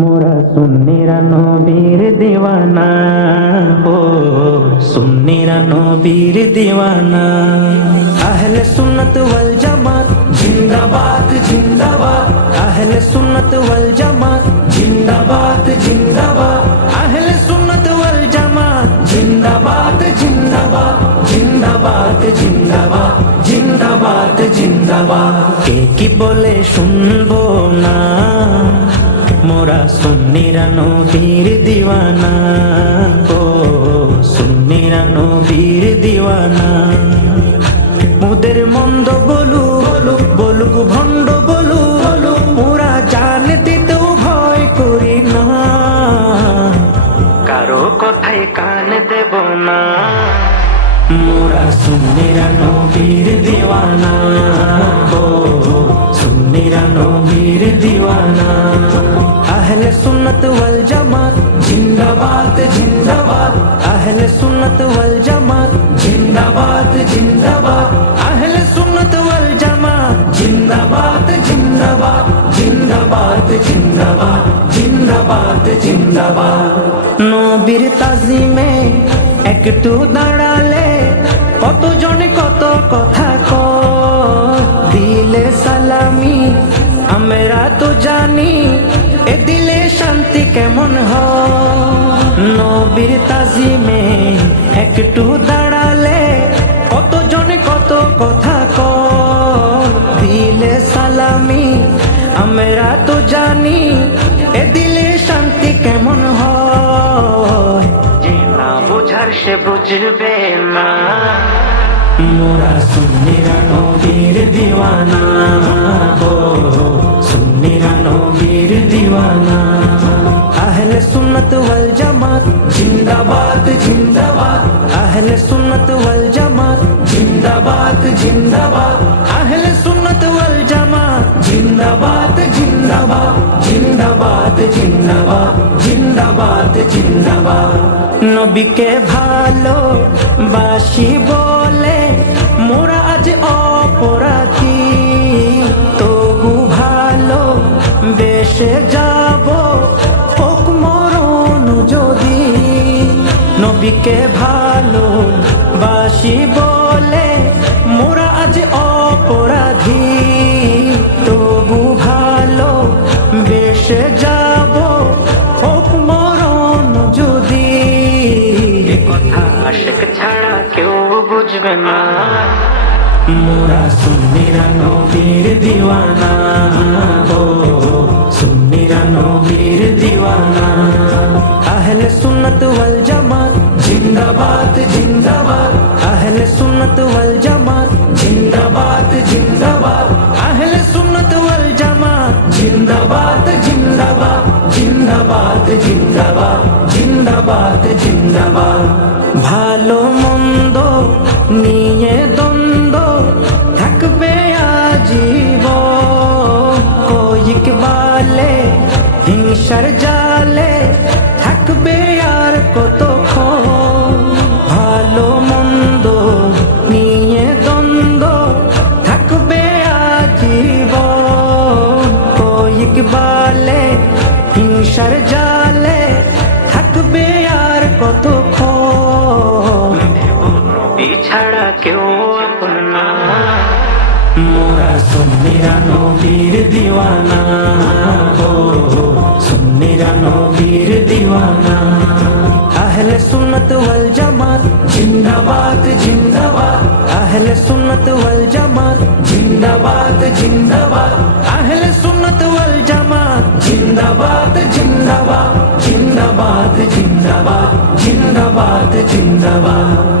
মোরা সুন্নিরা নবীর দিওয়ানা, ও সুন্নিরা নবীর দিওয়ানা। আহলে সুন্নাত ওয়াল জামাত জিন্দাবাদ জিন্দাবাদ, আহলে সুন্নাত ওয়াল জামাত জিন্দাবাদ জিন্দাবাদ, আহলে সুন্নাত ওয়াল জামাত জিন্দাবাদ জিন্দাবাদ, জিন্দাবাদ জিন্দাবাদ, জিন্দাবাদ জিন্দাবাদ। কে কি বলে শুনবো না, মোরা সুন্নিরা নবীর দিওয়ানা, ও সুন্নিরা নবীর দিওয়ানা। মুদের মন্দ বলু বলুক ভণ্ড বলু, মোরা জান দিতেও ভয় করি না, কারো কথায় কান দেব না। মোরা সুন্নিরা নবীর দিওয়ানা, ও সুন্নিরা নবীর দিওয়ানা। আহলে সুন্নাত ওয়াল জামাত জিন্দাবাদ জিন্দাবাদ, আহলে সুন্নাত ওয়াল জামাত জিন্দাবাদ জিন্দাবাদ, আহলে সুন্নাত ওয়াল জামাত জিন্দাবাদ জিন্দাবাদ, জিন্দাবাদ জিন্দাবাদ, জিন্দাবাদ জিন্দাবাদ। নবীর তাজিমে একটু দাঁড়ালে কতজনে কত কথা কয়, দিলে সালামি আমরা তো জানি, এ দিলে শান্তি কেমন হয়। নবীর তাজিমে একটু দাঁড়ালে কতজনে কত কথা কয়, দিলে সালামি আমরা তো জানি, এ দিলে শান্তি কেমন হয়। যে না বোঝার সে বুঝবে না, মোরা সুন্নিরা নবীর দিওয়ানা, ও সুন্নিরা নবীর দিওয়ানা। আহলে সুন্নাত ওয়াল জামাত জিন্দাবাদ জিন্দাবাদ, আহলে সুন্নাত ওয়াল জামাত জিন্দাবাদ জিন্দাবাদ, আহলে সুন্নাত ওয়াল জামাত জিন্দাবাদ জিন্দাবাদ, জিন্দাবাদ জিন্দাবাদ, জিন্দাবাদ জিন্দাবাদ। নবীকে ভালো বাসি বলে মোরা আজ অপরাধী, তবু ভালো বেশে যাব হোক মরণ যদি। নবীকে ভালো বাসি বলে মোরা আজ অপরাধী, তবু ভালো বেশে যাব হোক মরণ যদি। এ কথা আশিক ছাড়া কেউ বুঝবে না, মোরা সুন্নিরা নবীর দিওয়ানা, ও সুন্নিরা নবীর দিওয়ানা। আহলে সুন্নাত ওয়াল জামাত জিন্দাবাদ জিন্দাবাদ, আহলে সুন্নাত ওয়াল জামাত জিন্দাবাদ জিন্দাবাদ, আহলে সুন্নাত ওয়াল জামাত জিন্দাবাদ জিন্দাবাদ, জিন্দাবাদ জিন্দাবাদ, জিন্দাবাদ জিন্দাবাদ। ভালো মন্দ নিয়ে দ্বন্দ্ব থাকবে আজীবন, কয়েক বালে হিংসার জালে থাকবে আর কতক্ষণ। ভালো মন্দ নিয়ে দ্বন্দ্ব থাকবে আজীবন, কয়েক বালে হিংসার জালে থাকবে আর কতক্ষণ। নবী ছাড়া কেউ আপন না, মোরা সুন্নিরা নবীর দিওয়ানা, ও সুন্নিরা নবীর দিওয়ানা। আহলে সুন্নাত ওয়াল জামাত জিন্দাবাদ জিন্দাবাদ, আহলে সুন্নাত ওয়াল জামাত জিন্দাবাদ জিন্দাবাদ, আহলে সুন্নাত ওয়াল জামাত জিন্দাবাদ জিন্দাবাদ, জিন্দাবাদ জিন্দাবাদ, জিন্দাবাদ জিন্দাবাদ।